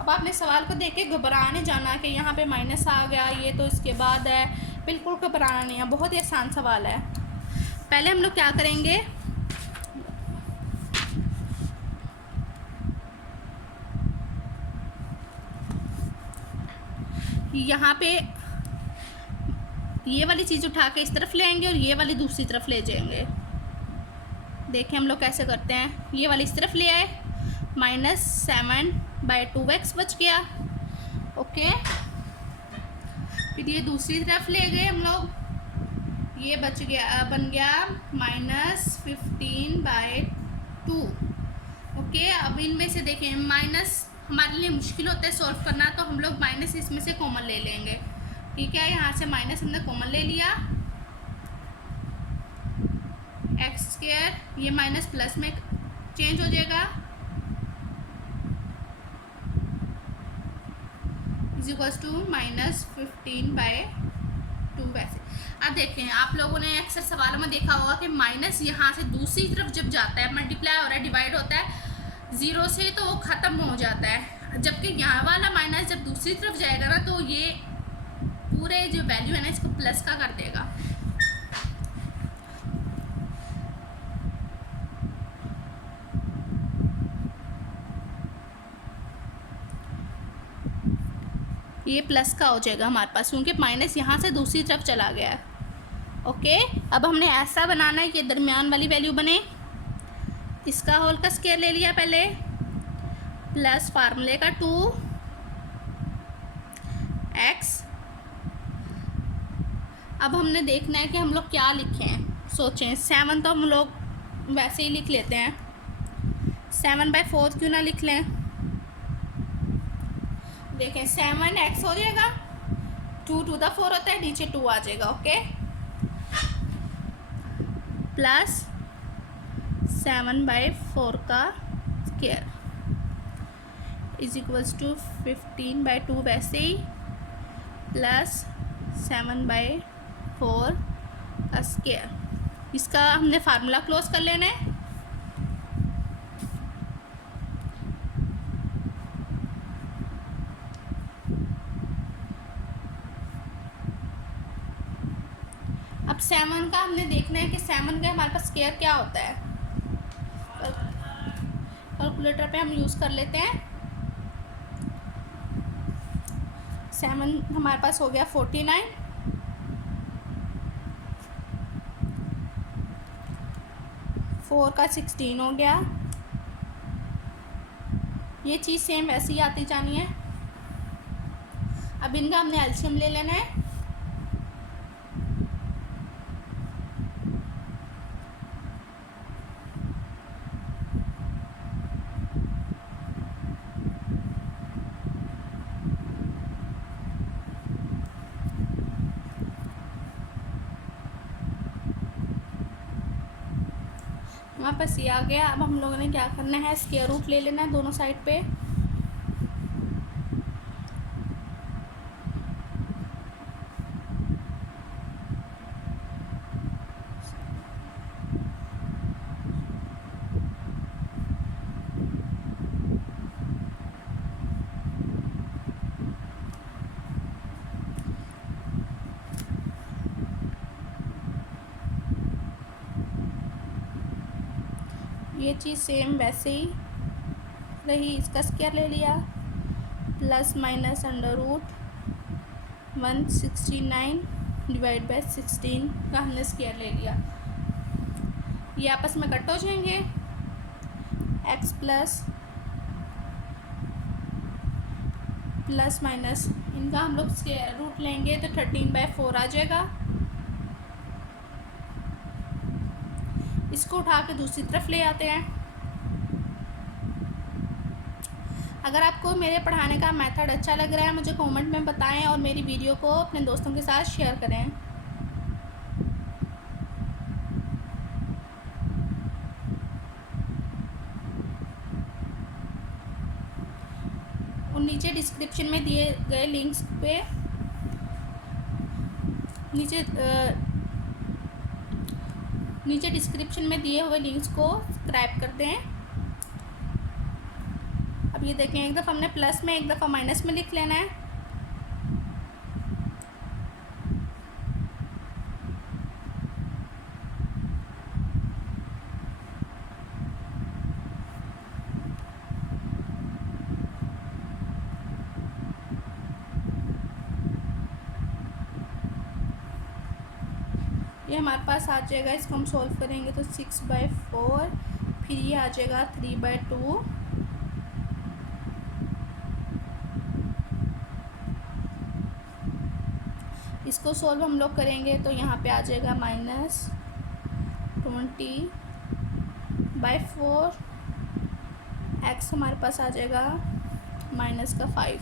अब आपने सवाल को देख के घबराने जाना कि यहाँ पे माइनस आ गया, ये तो इसके बाद है। बिल्कुल घबराना नहीं है, बहुत ही आसान सवाल है। पहले हम लोग क्या करेंगे, यहाँ पे ये वाली चीज़ उठा के इस तरफ ले आएंगे और ये वाली दूसरी तरफ ले जाएंगे। देखें हम लोग कैसे करते हैं। ये वाली इस तरफ ले आए, -7/2x बच गया। ओके, फिर ये दूसरी तरफ ले गए हम लोग, ये बच गया, बन गया -15/2। ओके, अब इनमें से देखें माइनस हमारे लिए मुश्किल होता है सॉल्व करना, तो हम लोग माइनस इसमें से कॉमन ले लेंगे। ठीक है, यहाँ से माइनस हमने कॉमन ले लिया। एक्स स्क्वायर ये माइनस प्लस में चेंज हो जाएगा, इज इक्वल्स टू -15/2। वैसे अब देखें, आप लोगों ने अक्सर सवालों में देखा होगा कि माइनस यहाँ से दूसरी तरफ जब जाता है, मल्टीप्लाई हो रहा है, डिवाइड होता है 0 से, तो वो ख़त्म हो जाता है। जबकि यहाँ वाला माइनस जब दूसरी तरफ जाएगा ना, तो ये पूरे जो वैल्यू है ना, इसको प्लस का कर देगा। ये प्लस का हो जाएगा हमारे पास, क्योंकि माइनस यहाँ से दूसरी तरफ चला गया है। ओके, अब हमने ऐसा बनाना है कि दरमियान वाली वैल्यू बने। इसका होल का स्क्वायर ले लिया पहले, प्लस फार्मूले का 2 एक्स। अब हमने देखना है कि हम लोग क्या लिखें, सोचें। 7 तो हम लोग वैसे ही लिख लेते हैं, 7/4 क्यों ना लिख लें। देखें 7x हो जाएगा, 2 to the 4 होता है, नीचे 2 आ जाएगा, ओके। प्लस 7/4 का स्क्वायर इज इक्वल्स टू 15/2 वैसे ही, प्लस 7/4 का स्क्वायर। इसका हमने फार्मूला क्लोज कर लेना है। अब 7 का हमने देखना है कि 7 का हमारे पास स्क्वायर क्या होता है। कैलकुलेटर पे हम यूज़ कर लेते हैं। 7 हमारे पास हो गया 49, 4 का 16 हो गया। ये चीज़ सेम वैसे ही आती जानी है। अब इनका हमने एलसीएम ले लेना है। हमारे पास ये आ गया। अब हम लोगों ने क्या करना है, स्क्वायर रूट ले लेना है दोनों साइड पे। ये चीज़ सेम वैसे ही रही, इसका स्क्वायर ले लिया, plus minus under root 169 divide by 16 का हमने स्क्वायर ले लिया। ये आपस में कट हो जाएंगे, x प्लस माइनस इनका हम लोग स्क्वायर रूट लेंगे तो 13/4 आ जाएगा। इसको उठा के दूसरी तरफ ले आते हैं। अगर आपको मेरे पढ़ाने का मेथड अच्छा लग रहा है मुझे कमेंट में बताएं और मेरी वीडियो को अपने दोस्तों के साथ शेयर करें। और नीचे डिस्क्रिप्शन में दिए गए लिंक्स पे नीचे डिस्क्रिप्शन में दिए हुए लिंक्स को सब्सक्राइब करते हैं। अब ये देखें, एक दफ़ा हमने प्लस में एक दफ़ा माइनस में लिख लेना है। ये हमारे पास आ जाएगा, इसको हम सॉल्व करेंगे तो 6/4, फिर ये आ जाएगा 3/2, इसको सॉल्व हम लोग करेंगे तो यहाँ पे आ जाएगा -20/4, x हमारे पास आ जाएगा -5।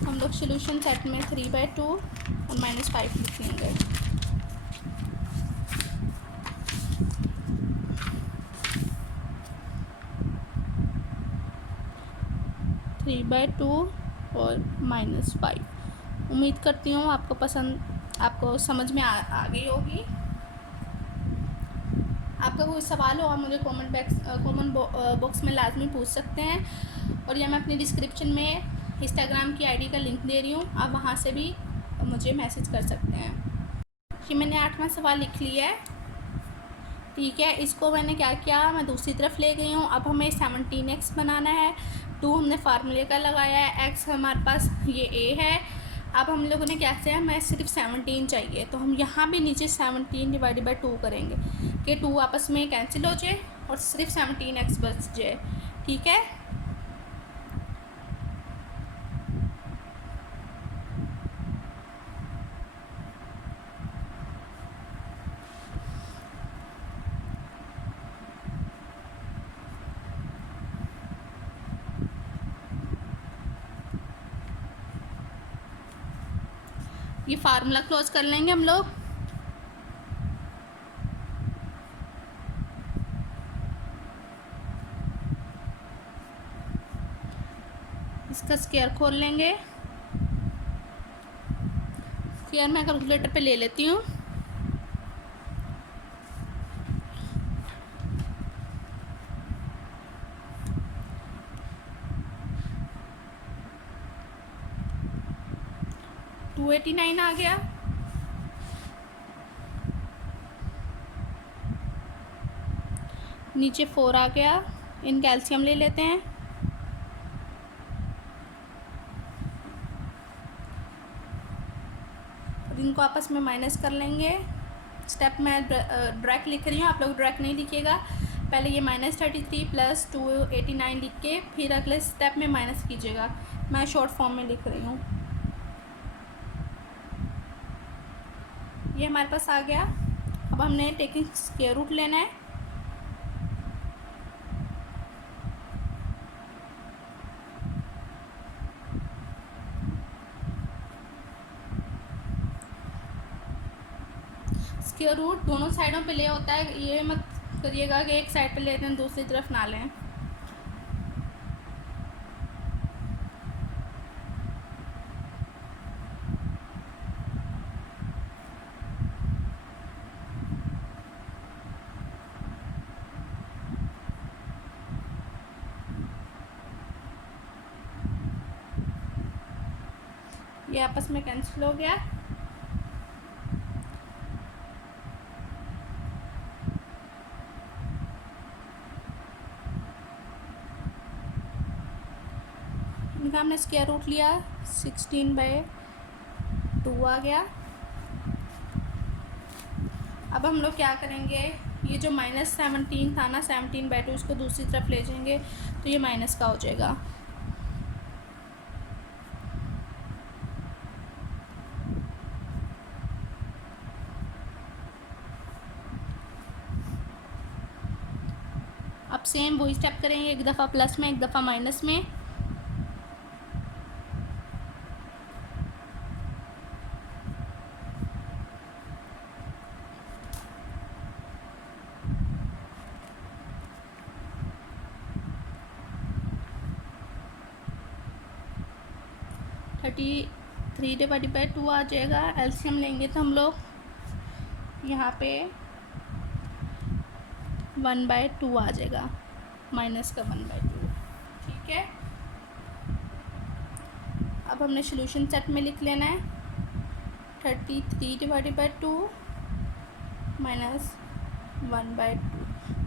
हम लोग सोल्यूशन सेट में 3/2 और -5 लिख लेंगे। (3/2) और -5। उम्मीद करती हूँ आपको समझ में आ गई होगी। आपका कोई सवाल हो आप मुझे कमेंट बॉक्स में लाजमी पूछ सकते हैं। और यह मैं अपनी डिस्क्रिप्शन में इंस्टाग्राम की आईडी का लिंक दे रही हूँ, आप वहाँ से भी मुझे मैसेज कर सकते हैं। कि मैंने 8वां सवाल लिख लिया है, ठीक है। इसको मैंने क्या किया, मैं दूसरी तरफ ले गई हूँ। अब हमें 17x बनाना है। 2 हमने फार्मूले का लगाया है, x हमारे पास ये a है। अब हम लोगों ने क्या किया, हमें सिर्फ 17 चाहिए, तो हम यहाँ भी नीचे 17 डिवाइडेड बाई 2 करेंगे कि 2 आपस में कैंसिल हो जाए और सिर्फ 17x बच जाए, ठीक है। ये फार्मूला क्लोज कर लेंगे हम लोग। इसका स्क्वायर खोल लेंगे। स्क्वायर मैं कैलकुलेटर पे ले लेती हूँ। टू 89 आ गया। नीचे 4 आ गया। इन कैल्शियम ले लेते हैं। और इनको आपस में माइनस कर लेंगे। स्टेप मैं डायरेक्ट लिख रही हूँ, आप लोग डायरेक्ट नहीं लिखिएगा। पहले ये -33 प्लस 289 लिख के फिर अगले स्टेप में माइनस कीजिएगा। मैं शॉर्ट फॉर्म में लिख रही हूँ। ये हमारे पास आ गया। अब हमने टेकिंग स्क्वायर रूट लेना है। स्क्वायर रूट दोनों साइडों पे ले होता है, ये मत करिएगा कि एक साइड पे लेते हैं दूसरी तरफ ना लें। ये आपस में कैंसिल हो गया। इनका हमने स्क्वायर रूट लिया, 16/2 आ गया। अब हम लोग क्या करेंगे, ये जो -17 था ना, 17/2 इसको दूसरी तरफ ले जाएंगे तो ये माइनस का हो जाएगा। अब सेम वही स्टेप करेंगे, एक दफ़ा प्लस में एक दफ़ा माइनस में। थर्टी 3/2 आ जाएगा। एलसीएम लेंगे तो हम लोग यहाँ पे 1/2 आ जाएगा, माइनस का 1/2। ठीक है, अब हमने सोल्यूशन सेट में लिख लेना है 33/2 -1/2।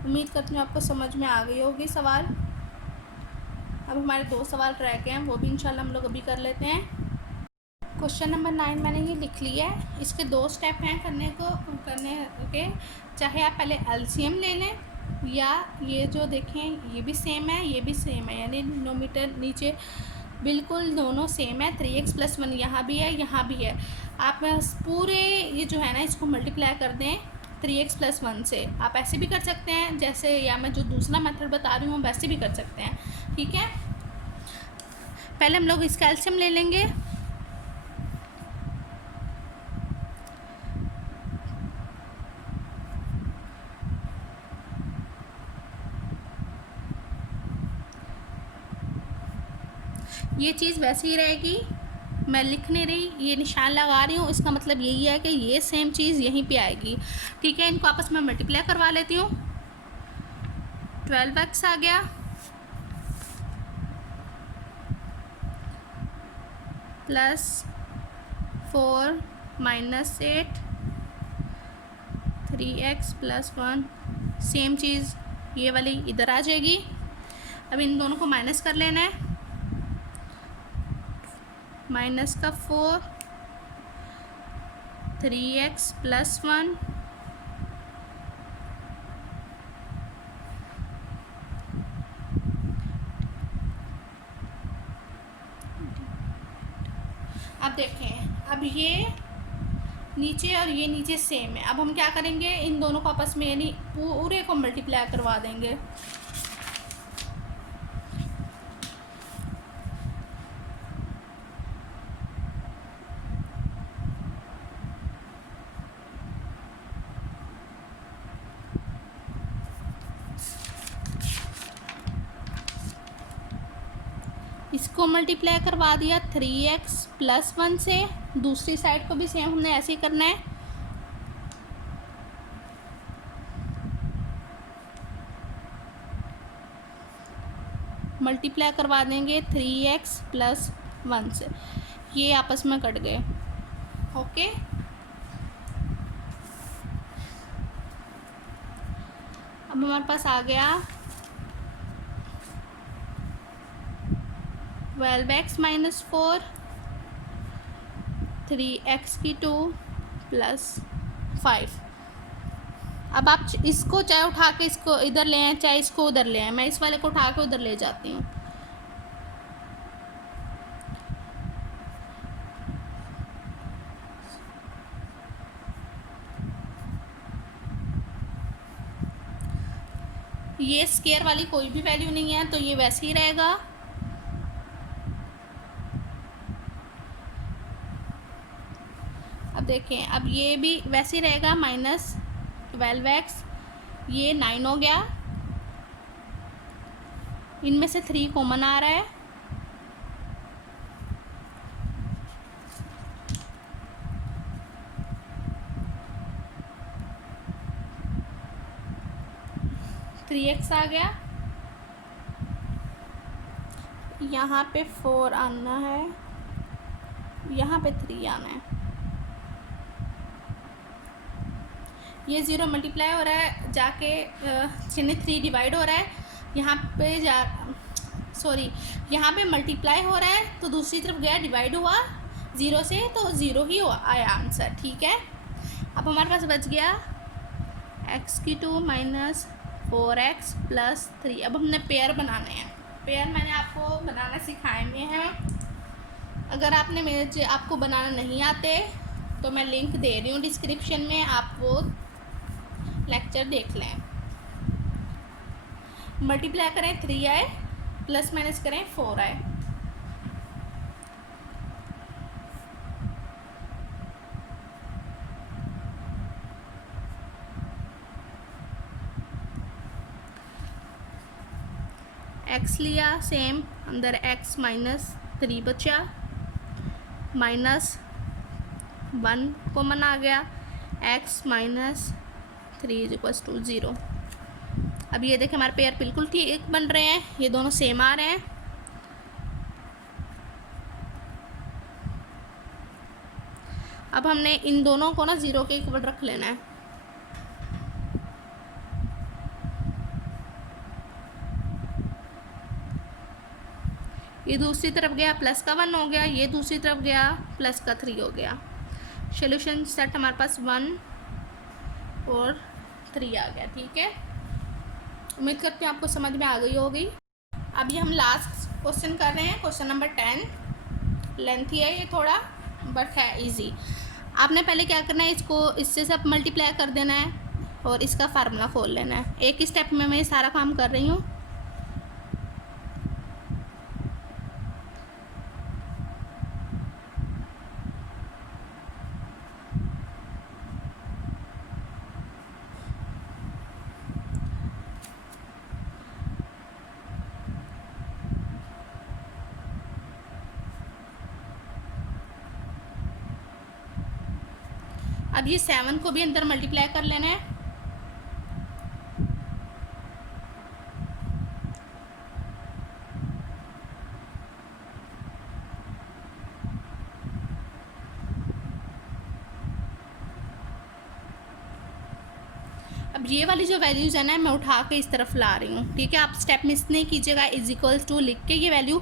उम्मीद करती हूँ आपको समझ में आ गई होगी सवाल। अब हमारे 2 सवाल रह गए हैं, वो भी इंशाल्लाह हम लोग अभी कर लेते हैं। क्वेश्चन नंबर 9 मैंने ये लिख लिया है। इसके 2 स्टेप हैं करने के। चाहे आप पहले एलसीएम ले लें, या ये जो देखें ये भी सेम है ये भी सेम है, यानी डिनोमिनेटर नीचे बिल्कुल दोनों सेम है। 3x + 1 यहाँ भी है यहाँ भी है। आप पूरे ये जो है ना इसको मल्टीप्लाई कर दें 3x + 1 से। आप ऐसे भी कर सकते हैं जैसे, या मैं जो दूसरा मेथड बता रही हूँ वैसे भी कर सकते हैं। ठीक है, पहले हम लोग इसका एलसीएम ले लेंगे। ये चीज़ वैसे ही रहेगी, मैं लिख नहीं रही, ये निशान लगा रही हूँ, इसका मतलब यही है कि ये सेम चीज़ यहीं पे आएगी। ठीक है, इनको आपस में मल्टीप्लाई करवा लेती हूँ। 12x आ गया +4 - 8 3x + 1, सेम चीज़ ये वाली इधर आ जाएगी। अब इन दोनों को माइनस कर लेना है। -4 3x + 1 अब देखें, अब ये नीचे और ये नीचे सेम है। अब हम क्या करेंगे, इन दोनों को आपस में यानी पूरे को मल्टीप्लाई करवा देंगे। इसको मल्टीप्लाई करवा दिया 3x+1 से, दूसरी साइड को भी सेम हमने ऐसे ही करना है। मल्टीप्लाई करवा देंगे 3x+1 से, ये आपस में कट गए। ओके, अब हमारे पास आ गया 12x - 4, 3x² + 5। अब आप इसको चाहे उठा के इसको इधर ले आए, चाहे इसको उधर ले आए। मैं इस वाले को उठा के उधर ले जाती हूँ। ये स्केयर वाली कोई भी वैल्यू नहीं है, तो ये वैसे ही रहेगा। अब देखें, अब ये भी वैसे ही रहेगा, -12x, ये 9 हो गया। इनमें से 3 कॉमन आ रहा है, थ्री एक्स आ गया। यहाँ पे 4 आना है, यहाँ पे 3 आना है। ये 0 मल्टीप्लाई हो रहा है, जाके 3 डिवाइड हो रहा है। यहाँ पे यहाँ पे मल्टीप्लाई हो रहा है, तो दूसरी तरफ गया, डिवाइड हुआ 0 से, तो 0 ही आया आंसर। ठीक है, अब हमारे पास बच गया x² - 4x + 3। अब हमने पेयर बनाने हैं। पेयर मैंने आपको बनाना सिखाए हुए हैं। अगर आपको बनाना नहीं आते तो मैं लिंक दे रही हूँ डिस्क्रिप्शन में, आप वो लेक्चर देख लें। मल्टीप्लाई करें 3 आए, प्लस माइनस करें 4 आए। x लिया सेम, अंदर x - 3 बचा, -1 कॉमन आ गया, x - 3 = 0। अब ये देखें, हमारे पेयर बिल्कुल ठीक बन रहे हैं, ये दोनों सेम आ रहे हैं। अब हमने इन दोनों को ना 0 के इक्वल रख लेना है। ये दूसरी तरफ गया, प्लस का 1 हो गया, ये दूसरी तरफ गया, प्लस का 3 हो गया। सोल्यूशन सेट हमारे पास 1 और 3 आ गया। ठीक है, उम्मीद करती हूँ आपको समझ में आ गई होगी। अभी हम लास्ट क्वेश्चन कर रहे हैं, क्वेश्चन नंबर 10। लेंथी है ये थोड़ा, बट है इजी। आपने पहले क्या करना है, इसको इससे सब मल्टीप्लाई कर देना है और इसका फार्मूला खोल लेना है। एक ही स्टेप में मैं ये सारा काम कर रही हूँ। अब ये 7 को भी अंदर मल्टीप्लाई कर लेना है। अब ये वाली जो वैल्यूज़ है ना, मैं उठा के इस तरफ ला रही हूँ। ठीक है, आप स्टेप मिस नहीं कीजिएगा। =2 लिख के ये वैल्यू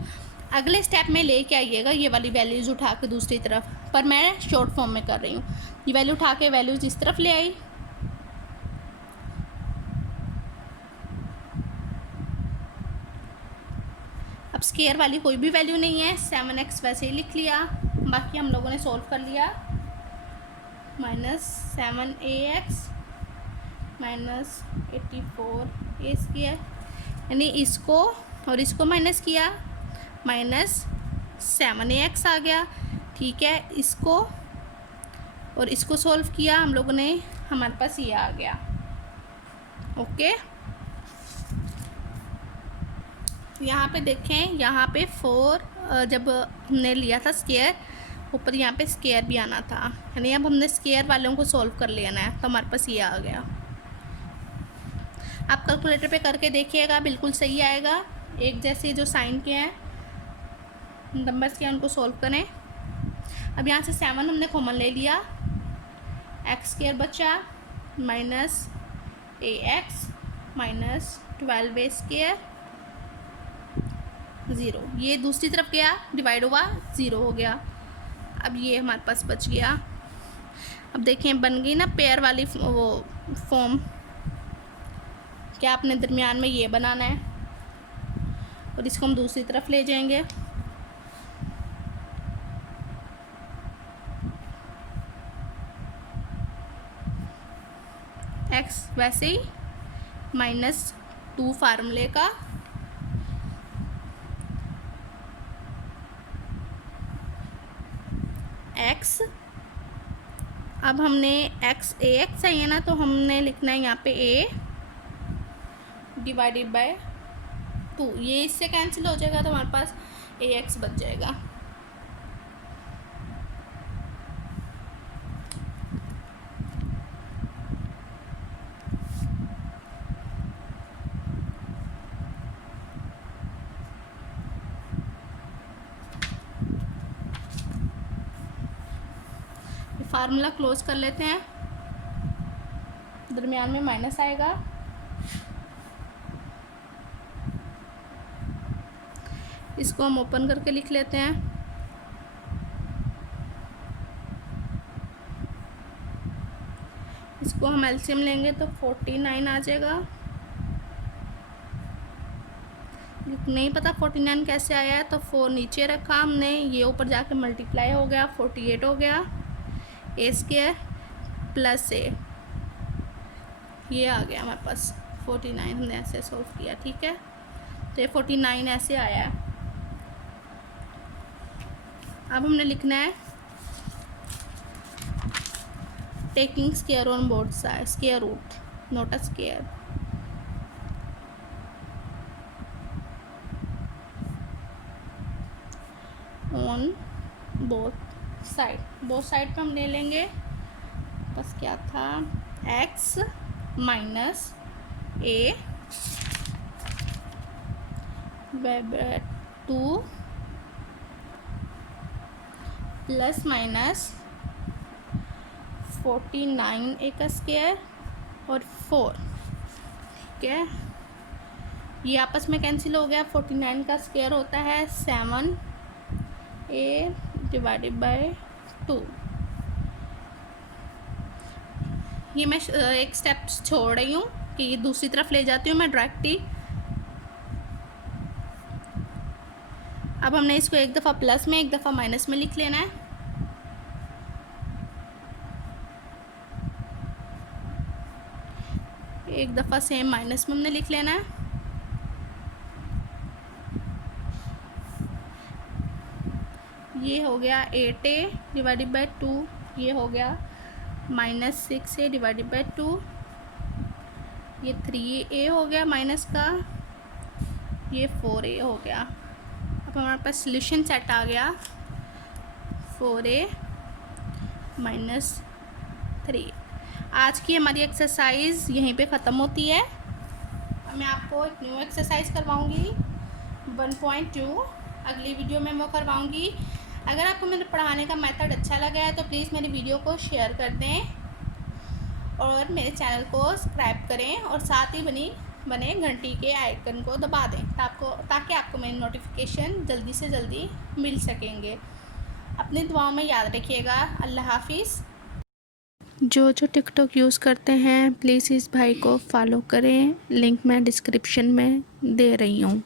अगले स्टेप में लेके आइएगा, ये वाली वैल्यूज़ उठा के दूसरी तरफ। पर मैं शॉर्ट फॉर्म में कर रही हूँ। ये वैल्यू उठा के वैल्यूज़ इस तरफ ले आई। अब स्केयर वाली कोई भी वैल्यू नहीं है, 7x वैसे ही लिख लिया। बाकी हम लोगों ने सोल्व कर लिया। -7ax - 84a², यानी इसको और इसको माइनस किया, -7ax आ गया। ठीक है, इसको और इसको सोल्व किया हम लोगों ने, हमारे पास ये आ गया। ओके, यहाँ पे देखें, यहाँ पे 4 जब हमने लिया था स्क्वायर, ऊपर यहाँ पे स्क्वायर भी आना था, यानी अब हमने स्क्वायर वालों को सॉल्व कर लेना है, तो हमारे पास ये आ गया। आप कैलकुलेटर पे करके देखिएगा, बिल्कुल सही आएगा। एक जैसे जो साइन के हैं नंबर्स के, उनको सॉल्व करें। अब यहाँ से 7 हमने कॉमन ले लिया, एक्स स्क्वायर बचा minus ax minus 12a square 0, ये दूसरी तरफ गया डिवाइड हुआ 0 हो गया। अब ये हमारे पास बच गया। अब देखें बन गई ना पेयर वाली वो फॉर्म, क्या आपने दरमियान में ये बनाना है और इसको हम दूसरी तरफ ले जाएंगे। x वैसे ही -2 फार्मूले का x, अब हमने x ax चाहिए ना, तो हमने लिखना है यहाँ पे a डिवाइडेड बाय 2, ये इससे कैंसिल हो जाएगा तो हमारे पास ax बच जाएगा। फार्मूला क्लोज कर लेते हैं, दरमियान में माइनस आएगा, इसको हम ओपन करके लिख लेते हैं। इसको हम एलसीएम लेंगे तो 49 आ जाएगा। नहीं पता 49 कैसे आया है, तो 4 नीचे रखा हमने, ये ऊपर जाके मल्टीप्लाई हो गया, 48 हो गया, ए स्क्वायर प्लस ए, ये आ गया हमारे पास 49। हमने ऐसे सॉल्व किया, ठीक है, तो ये 49 ऐसे आया है। अब हमने लिखना है taking square on both side, square root not a square. On both side पे हम ले लेंगे, बस क्या था x minus a 2 plus minus 49 a का स्क्वायर और 4, ठीक है, ये आपस में कैंसिल हो गया। 49 का स्क्वायर होता है 7a डिवाइडेड बाय 2। ये मैं एक स्टेप छोड़ रही हूँ कि ये दूसरी तरफ ले जाती हूँ मैं डायरेक्टली। अब हमने इसको एक दफ़ा प्लस में एक दफ़ा माइनस में लिख लेना है। एक दफ़ा सेम माइनस में हमने लिख लेना है। ये हो गया 8a डिवाइडेड बाय 2, ये हो गया -6a डिवाइडेड बाय 2, ये 3a हो गया माइनस का, ये 4a हो गया। अब हमारे पास सॉल्यूशन सेट आ गया 4a माइनस 3। आज की हमारी एक्सरसाइज यहीं पे ख़त्म होती है। अब मैं आपको एक न्यू एक्सरसाइज करवाऊँगी 1.2, अगली वीडियो में वो करवाऊँगी। अगर आपको मेरे पढ़ाने का मेथड अच्छा लगा है तो प्लीज़ मेरी वीडियो को शेयर कर दें और मेरे चैनल को सब्सक्राइब करें और साथ ही बने घंटी के आइकन को दबा दें ताकि आपको मेरी नोटिफिकेशन जल्दी से जल्दी मिल सकेंगे। अपनी दुआओं में याद रखिएगा। अल्लाह हाफिज़। जो टिकटॉक यूज़ करते हैं प्लीज़ इस भाई को फॉलो करें, लिंक मैं डिस्क्रिप्शन में दे रही हूँ।